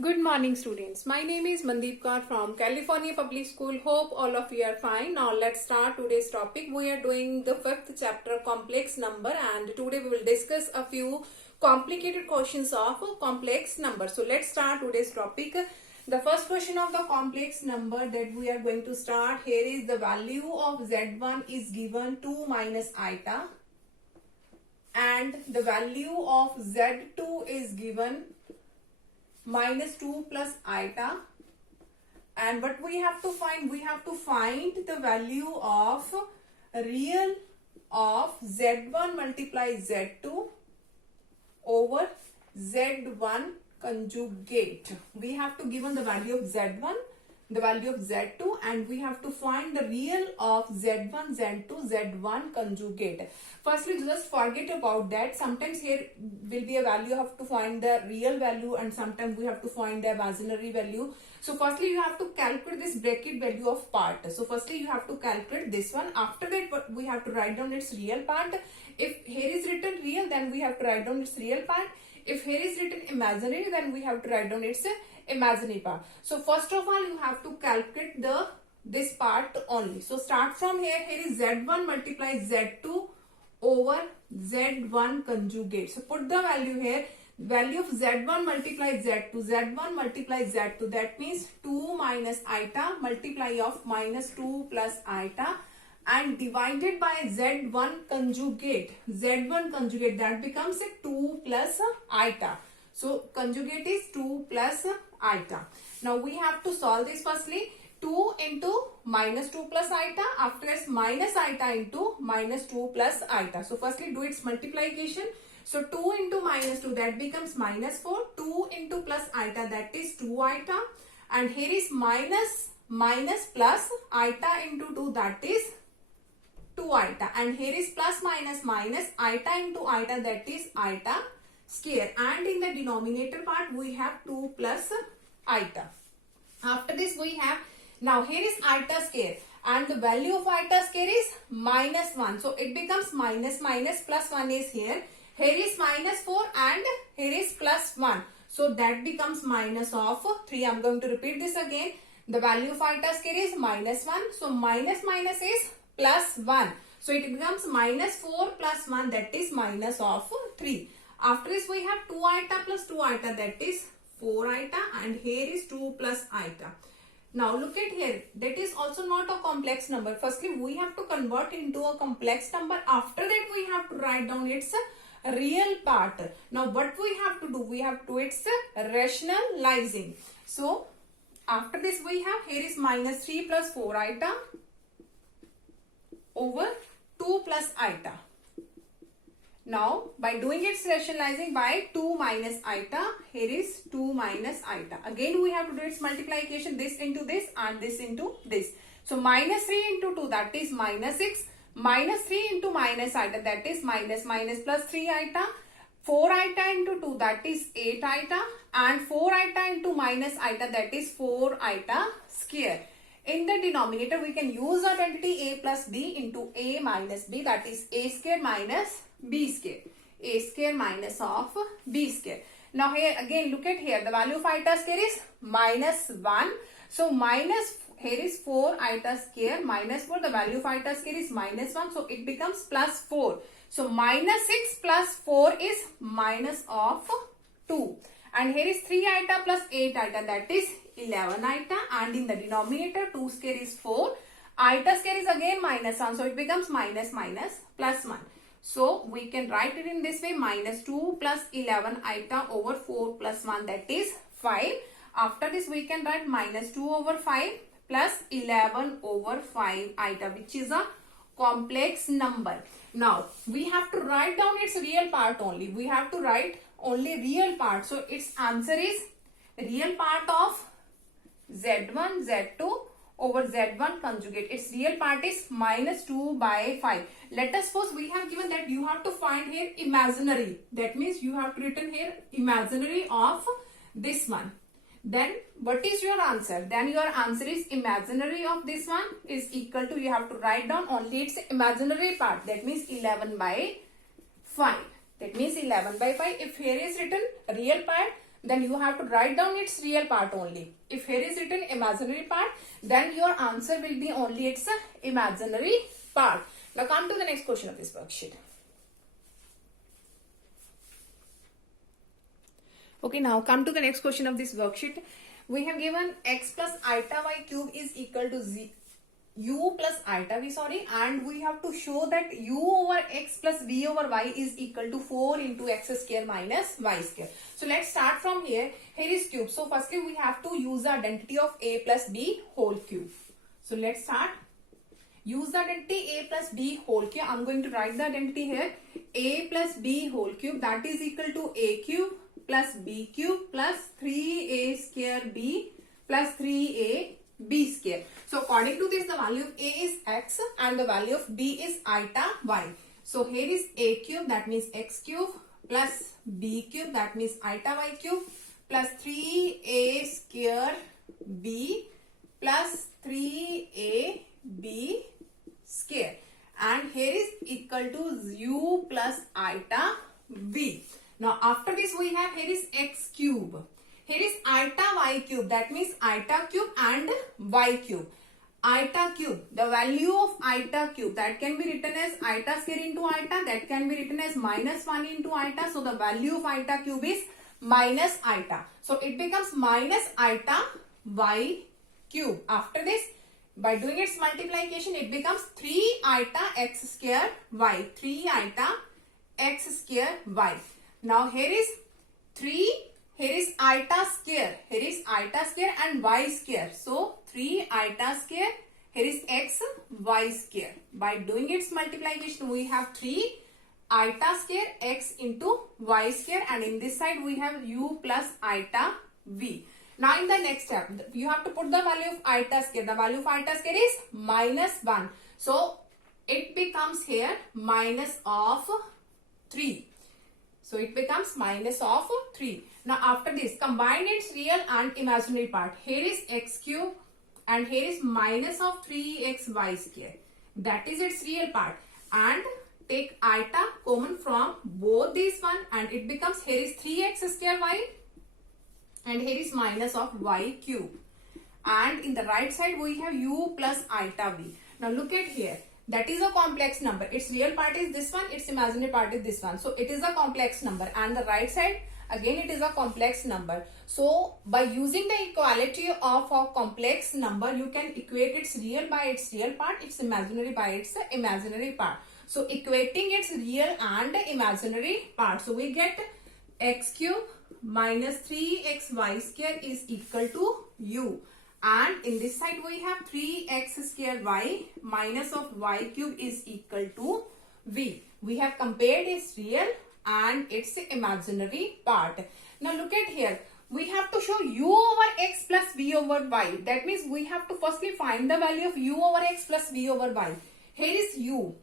Good morning, students. My name is Mandeep Kaur from California Public School. Hope all of you are fine. Now let's start today's topic. We are doing the fifth chapter, complex number, and today we will discuss a few complicated questions of complex number. So let's start today's topic. The first question of the complex number that we are going to start here is the value of z1 is given 2 minus iota, and the value of z2 is given minus 2 plus iota. And what we have to find? We have to find the value of real of z1 multiply z2 over z1 conjugate. We have to given the value of z1, the value of z2, and we have to find the real of z1, z2, z1 conjugate. Firstly, just forget about that. Sometimes here will be a value, you have to find the real value, and sometimes we have to find the imaginary value. So firstly, you have to calculate this bracket value of part. So firstly, you have to calculate this one. After that, we have to write down its real part. If here is written real, then we have to write down its real part. If here is written imaginary, then we have to write down its imaginary part. So first of all, you have to calculate this part only. So start from here. Here is z1 multiply z2 over z1 conjugate. So put the value here. Value of z1 multiply z2, z1 multiply z2, that means 2 minus iota multiply of minus 2 plus iota, and divided by z1 conjugate. Z1 conjugate, that becomes a 2 plus iota. So conjugate is 2 plus iota. Now we have to solve this. Firstly, 2 into minus 2 plus iota, after that minus iota into minus 2 plus iota. So firstly do its multiplication. So 2 into minus 2, that becomes minus 4. 2 into plus iota, that is 2 iota. And here is minus plus iota into 2, that is 2 iota. And here is plus minus iota into iota, that is iota square. And in the denominator part, we have 2 plus iota. After this, we have, now here is iota square, and the value of iota square is minus 1. So it becomes minus plus 1 is here. Here is minus 4 and here is plus 1. So that becomes minus of 3. I am going to repeat this again. The value of iota square is minus 1. So minus is plus 1. So it becomes minus 4 plus 1, that is minus of 3. After this, we have 2 iota plus 2 iota, that is 4 iota, and here is 2 plus iota. Now look at here, that is also not a complex number. Firstly, we have to convert into a complex number. After that, we have to write down its real part. Now what we have to do? We have to do its rationalizing. So after this, we have, here is minus 3 plus 4 iota over 2 plus iota. Now, by doing its rationalizing by 2 minus iota, here is 2 minus iota. Again, we have to do its multiplication, this into this and this into this. So, minus 3 into 2, that is minus 6. Minus 3 into minus iota, that is minus plus 3 iota. 4 iota into 2, that is 8 iota. And 4 iota into minus iota, that is 4 iota square. In the denominator, we can use our identity a plus b into a minus b, that is a square minus b square. A square minus of b square. Now here again, look at here, the value of iota square is minus 1. So minus, here is 4 iota square minus 4, the value of iota square is minus 1. So it becomes plus 4. So minus 6 plus 4 is minus of 2. And here is 3 iota plus 8 iota, that is 11 iota, and in the denominator 2 square is 4. Iota square is again minus 1, so it becomes minus plus 1. So we can write it in this way, minus 2 plus 11 iota over 4 plus 1, that is 5. After this, we can write minus 2 over 5 plus 11 over 5 iota, which is a complex number. Now we have to write down its real part only. We have to write only real part. So its answer is real part of z1 z2 over z1 conjugate. Its real part is minus 2 by 5. Let us suppose we have given that you have to find here imaginary. That means you have to written here imaginary of this one. Then what is your answer? Then your answer is imaginary of this one is equal to, you have to write down only its imaginary part. That means 11 by 5. That means 11 by 5. If here is written real part, then you have to write down its real part only. If here is written imaginary part, then your answer will be only its imaginary part. Now come to the next question of this worksheet. Okay, now come to the next question of this worksheet. We have given x plus iota y cube is equal to u plus iota v, and we have to show that u over x plus v over y is equal to 4 into x square minus y square. So let's start from here. Here is cube. So firstly we have to use the identity of a plus b whole cube. So let's start. Use the identity a plus b whole cube. I'm going to write the identity here. A plus b whole cube, that is equal to a cube plus b cube plus 3a square b plus 3a b square. So according to this, the value of a is x and the value of b is iota y. So here is a cube, that means x cube, plus b cube, that means iota y cube, plus 3a square b plus 3a b square, and here is equal to u plus iota v. Now after this we have, here is x cube, here is iota y cube, that means iota cube and y cube. Iota cube, the value of iota cube, that can be written as iota square into iota, that can be written as minus 1 into iota. So the value of iota cube is minus iota. So it becomes minus iota y cube. After this, by doing its multiplication, it becomes 3 iota x square y. 3 iota x square y. Now here is 3, here is iota square, here is iota square and y square. So 3 iota square, here is x, y square. By doing its multiplication, we have 3 iota square x into y square, and in this side we have u plus iota v. Now in the next step, you have to put the value of iota square. The value of iota square is minus 1. So it becomes here minus of 3. So it becomes minus of 3. Now after this, combine its real and imaginary part. Here is x cube and here is minus of 3xy square. That is its real part. And take iota common from both these one, and it becomes, here is 3x square y and here is minus of y cube. And in the right side we have u plus iota v. Now look at here. That is a complex number. Its real part is this one, its imaginary part is this one. So it is a complex number, and the right side again it is a complex number. So by using the equality of a complex number, you can equate its real by its real part, its imaginary by its imaginary part. So equating its real and imaginary part. So we get x cube minus 3xy square is equal to u. And in this side we have 3x square y minus of y cube is equal to v. We have compared its real and its imaginary part. Now look at here. We have to show u over x plus v over y. That means we have to firstly find the value of u over x plus v over y. Here is u.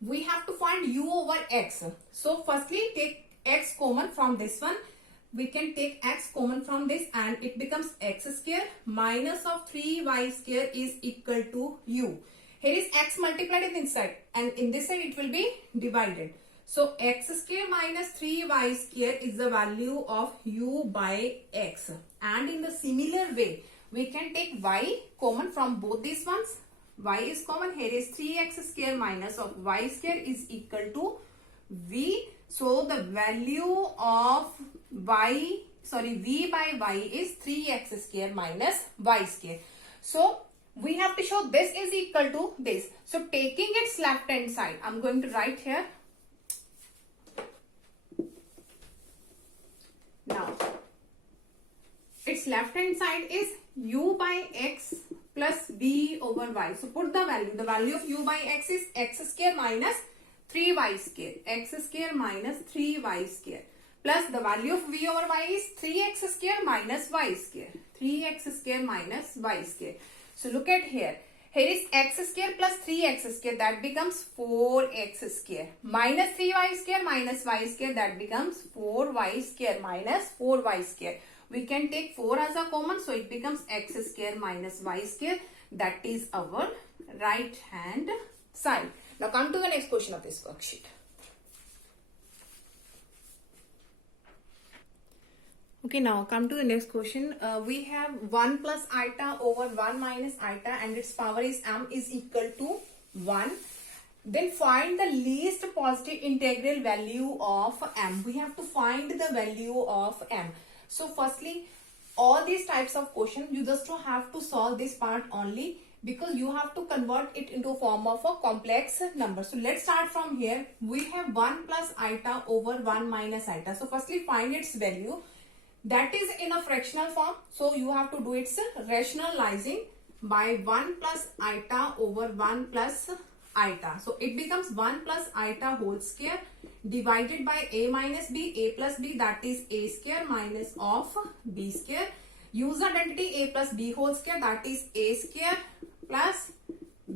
We have to find u over x. So firstly take x common from this one. We can take x common from this, and it becomes x square minus of 3y square is equal to u. Here is x multiplied in this side, and in this side it will be divided. So x square minus 3y square is the value of u by x. And in the similar way, we can take y common from both these ones. Y is common. Here is 3x square minus of y square is equal to v. So the value of v by y is 3x square minus y square. So we have to show this is equal to this. So taking its left hand side, I'm going to write here. Now its left hand side is u by x plus v over y. So put the value. The value of u by x is x square minus 3y square. X square minus 3y square. Plus the value of v over y is 3x square minus y square. 3x square minus y square. So look at here. Here is x square plus 3x square, that becomes 4x square. Minus 3y square minus y square, that becomes 4y square minus 4y square. We can take 4 as a common, so it becomes x square minus y square. That is our right hand side. Now come to the next question of this worksheet. Okay, now come to the next question. We have 1 plus iota over 1 minus iota and its power is m is equal to 1. Then find the least positive integral value of m. We have to find the value of m. So firstly, all these types of questions, you just have to solve this part only because you have to convert it into a form of a complex number. So let's start from here. We have 1 plus iota over 1 minus iota. So firstly, find its value. That is in a fractional form. So you have to do its rationalizing by 1 plus iota over 1 plus iota. So it becomes 1 plus iota whole square divided by a minus b, a plus b, that is a square minus of b square. Use identity a plus b whole square, that is a square plus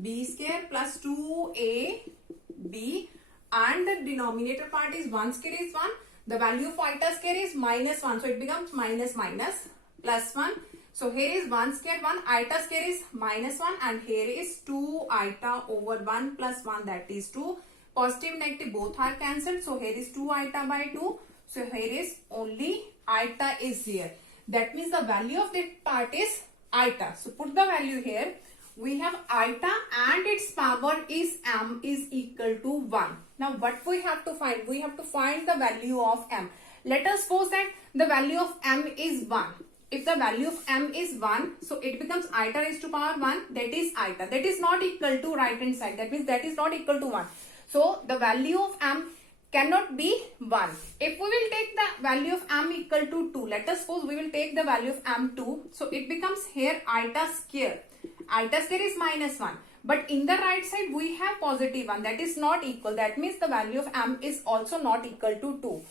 b square plus 2ab, and the denominator part is 1 square is 1. The value of iota square is minus 1. So it becomes minus minus plus 1. So here is 1 square 1. Iota square is minus 1. And here is 2 iota over 1 plus 1. That is 2. Positive negative both are cancelled. So here is 2 iota by 2. So here is only iota is here. That means the value of that part is iota. So put the value here. We have iota and its power is m is equal to 1. Now what we have to find? We have to find the value of m. Let us suppose that the value of m is 1. If the value of m is 1, so it becomes iota raised to power 1. That is iota. That is not equal to right hand side. That means that is not equal to 1. So the value of m cannot be 1. If we will take the value of m equal to 2, let us suppose we will take the value of m 2. So it becomes here iota square. Iota square is minus 1. But in the right side we have positive 1. That is not equal. That means the value of m is also not equal to 2.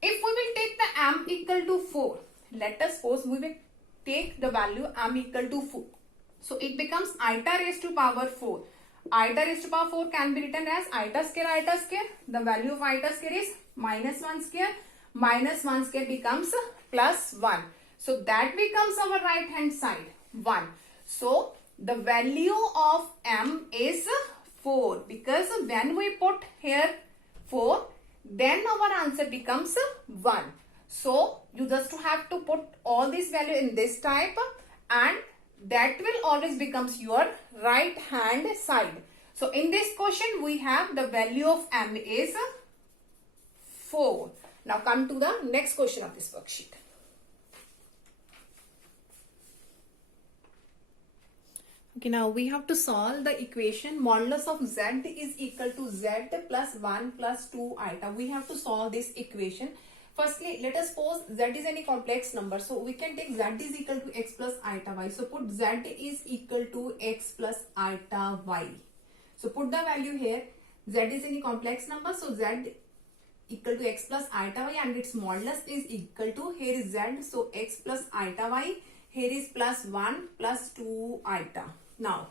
If we will take the m equal to 4. Let us suppose we will take the value m equal to 4. So it becomes iota raised to power 4. Iota raised to power 4 can be written as iota square iota square. The value of iota square is minus 1 square. Minus 1 square becomes plus 1. So that becomes our right hand side 1. So the value of m is 4 because when we put here 4, then our answer becomes 1. So you just have to put all this value in this type and that will always becomes your right hand side. So in this question we have the value of m is 4. Now come to the next question of this worksheet. Okay, now we have to solve the equation modulus of z is equal to z plus 1 plus 2 iota. We have to solve this equation. Firstly, let us suppose z is any complex number. So we can take z is equal to x plus iota y. So put z is equal to x plus iota y. So put the value here. Z is any complex number. So z equal to x plus iota y and its modulus is equal to, here is z. So x plus iota y. Here is plus 1 plus 2 iota. Now,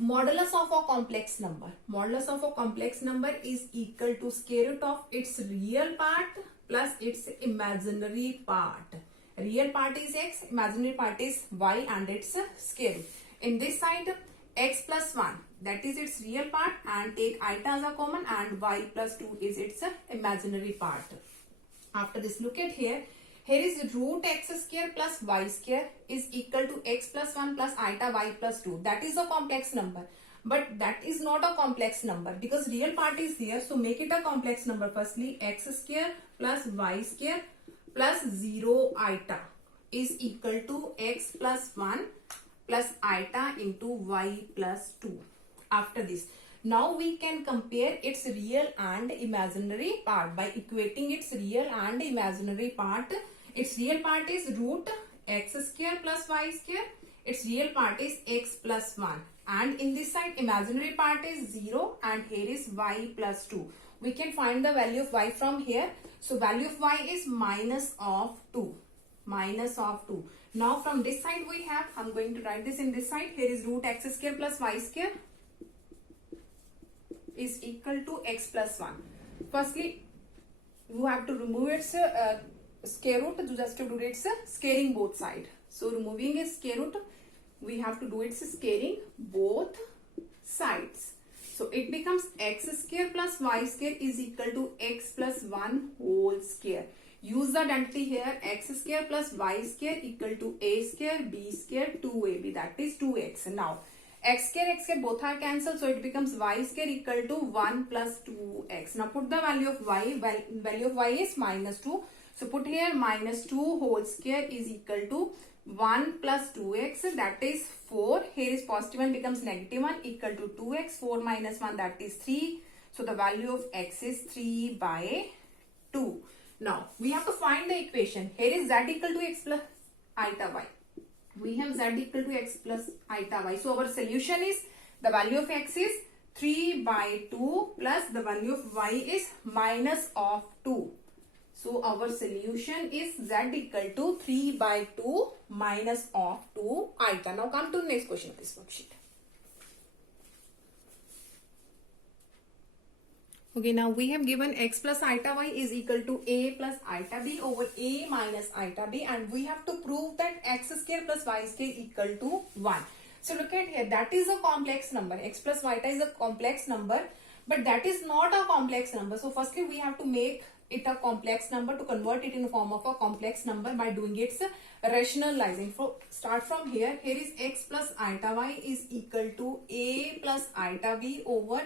modulus of a complex number. Modulus of a complex number is equal to square root of its real part plus its imaginary part. Real part is x, imaginary part is y and its square root. In this side, x plus 1, that is its real part, and take iota as a common, and y plus 2 is its imaginary part. After this, look at here. Here is root x square plus y square is equal to x plus 1 plus iota y plus 2. That is a complex number. But that is not a complex number because real part is here. So make it a complex number. Firstly, x square plus y square plus 0 iota is equal to x plus 1 plus iota into y plus 2. After this, now we can compare its real and imaginary part by equating its real and imaginary part. Its real part is root x square plus y square. Its real part is x plus 1. And in this side, imaginary part is 0 and here is y plus 2. We can find the value of y from here. So value of y is minus of 2. Minus of 2. Now from this side we have, I'm going to write this in this side. Here is root x square plus y square is equal to x plus 1. Firstly, you have to remove its square root just to do its squaring both sides. So removing its square root, we have to do its squaring both sides. So it becomes x square plus y square is equal to x plus 1 whole square. use the identity here, x square plus y square equal to a square b square 2ab, that is 2x. Now x square both are cancelled, so it becomes y square equal to 1 plus 2x. Now put the value of y, value of y is minus 2. So put here minus 2 whole square is equal to 1 plus 2x, that is 4. Here is positive 1 becomes negative 1 equal to 2x. 4 minus 1, that is 3. So the value of x is 3 by 2. Now we have to find the equation. Here is z equal to x plus iota y. We have z equal to x plus iota y. So our solution is the value of x is 3 by 2 plus the value of y is minus of 2. So our solution is z equal to 3 by 2 minus of 2 iota. Now come to the next question of this worksheet. Okay, now we have given x plus iota y is equal to a plus iota b over a minus iota b, and we have to prove that x square plus y square equal to 1. So look at here, that is a complex number. X plus iota is a complex number, but that is not a complex number. So firstly we have to make it a complex number, to convert it in the form of a complex number by doing its rationalizing. So start from here. Here is x plus iota y is equal to a plus iota b over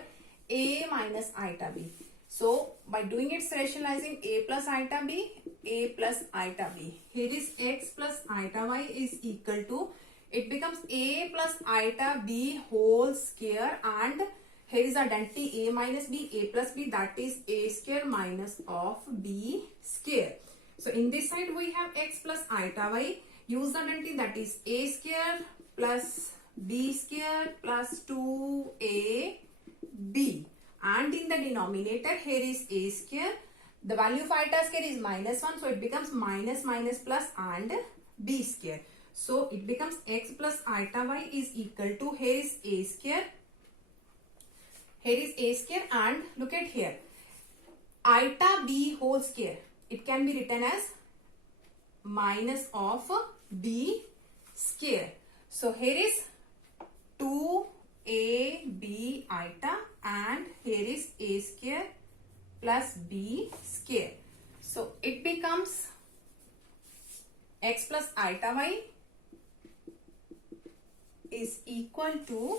a minus iota b. So by doing its rationalizing, a plus iota b, a plus iota b. Here is x plus iota y is equal to, it becomes a plus iota b whole square, and here is identity a minus b, a plus b, that is a square minus of b square. So in this side we have x plus iota y. Use the identity, that is a square plus b square plus 2ab, and in the denominator here is a square. The value of iota square is minus 1, so it becomes minus minus plus and b square. So it becomes x plus iota y is equal to, here is a square, here is a square, and look at here, iota b whole square, it can be written as minus of b square. So here is 2ab iota, and here is a square plus b square. So it becomes x plus iota y is equal to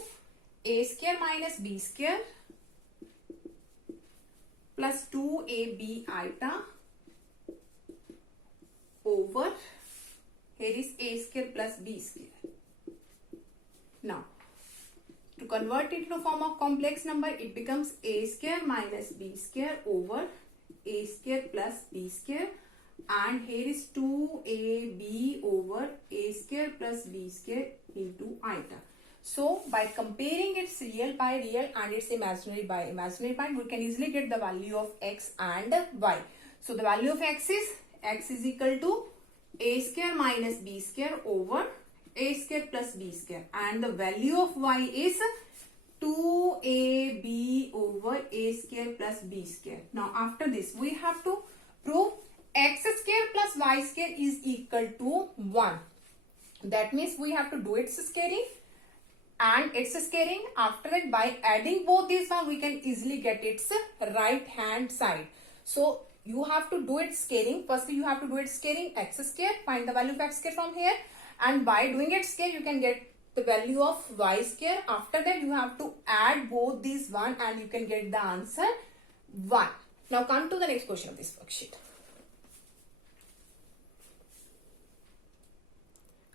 a square minus b square plus 2ab iota over, here is a square plus b square. Now to convert it into form of complex number, it becomes a square minus b square over a square plus b square, and here is 2ab over a square plus b square into iota. So by comparing its real by real and its imaginary by imaginary part, we can easily get the value of x and y. So the value of x is equal to a square minus b square over a square plus b square, and the value of y is 2ab over a square plus b square. Now after this we have to prove x square plus y square is equal to 1. That means we have to do its squaring and its squaring. After that, by adding both these one, we can easily get its right hand side. So you have to do its squaring. Firstly you have to do its squaring, x square, find the value of x square from here, and by doing its square you can get the value of y square. After that you have to add both these one and you can get the answer 1. Now come to the next question of this worksheet.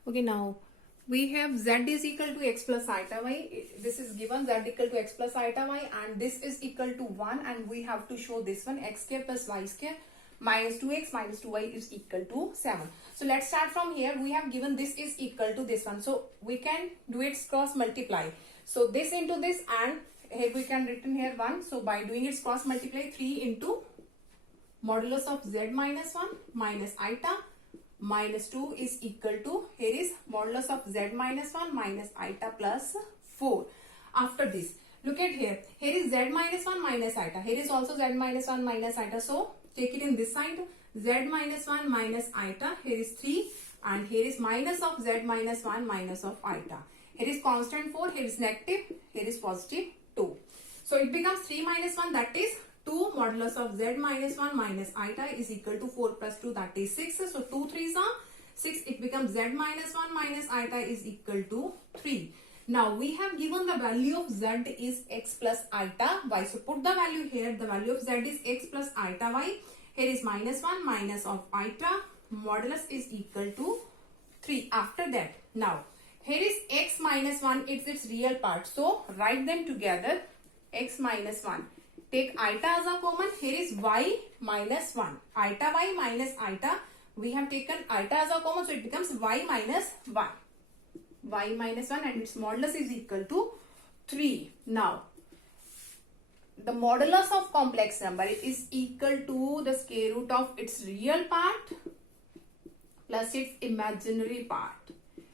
Okay, now we have z is equal to x plus iota y. This is given, z equal to x plus iota y, and this is equal to 1, and we have to show this one, x square plus y square minus 2x minus 2y is equal to 7. So let's start from here. We have given this is equal to this one, so we can do its cross multiply. So this into this, and here we can written here 1. So by doing its cross multiply, 3 into modulus of z minus 1 minus iota minus 2 is equal to, here is modulus of z minus 1 minus iota plus 4. After this, look at here, here is z minus 1 minus iota, here is also z minus 1 minus iota, so take it in this side, z minus 1 minus iota, here is 3, and here is minus of z minus 1 minus of iota. Here is constant 4, here is negative, here is positive 2. So it becomes 3 minus 1, that is 2 modulus of z minus 1 minus iota is equal to 4 plus 2, that is 6. So 2 3s are 6. It becomes z minus 1 minus iota is equal to 3. Now we have given the value of z is x plus iota y. So put the value here. The value of z is x plus iota y. Here is minus 1 minus of iota. Modulus is equal to 3. After that, now here is x minus 1. It's its real part. So write them together. X minus 1. Take iota as a common. Here is y minus 1. Iota y minus iota. We have taken iota as a common. So it becomes y minus 1. Y minus 1 and its modulus is equal to 3. Now, the modulus of complex number is equal to the square root of its real part plus its imaginary part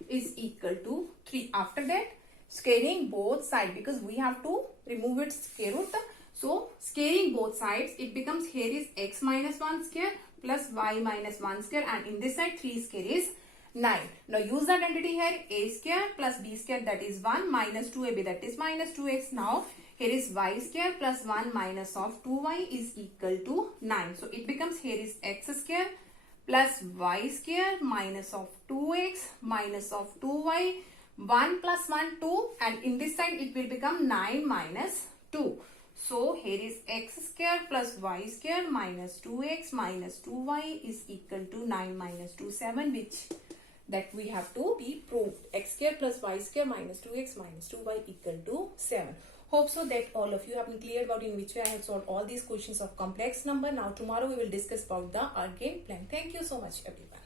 is equal to 3. After that, squaring both sides because we have to remove its square root. So, squaring both sides, it becomes here is x minus 1 square plus y minus 1 square and in this side 3 square is 9. Now, use the identity here a square plus b square that is 1 minus 2ab that is minus 2x. Now, here is y square plus 1 minus of 2y is equal to 9. So, it becomes here is x square plus y square minus of 2x minus of 2y 1 plus 1 2 and in this side it will become 9 minus 2. So here is x square plus y square minus 2x minus 2y is equal to 9 minus 2 7 which that we have to be proved. X square plus y square minus 2x minus 2y equal to 7. Hope so that all of you have been clear about in which way I have solved all these questions of complex number. Now tomorrow we will discuss about the game plan. Thank you so much everyone.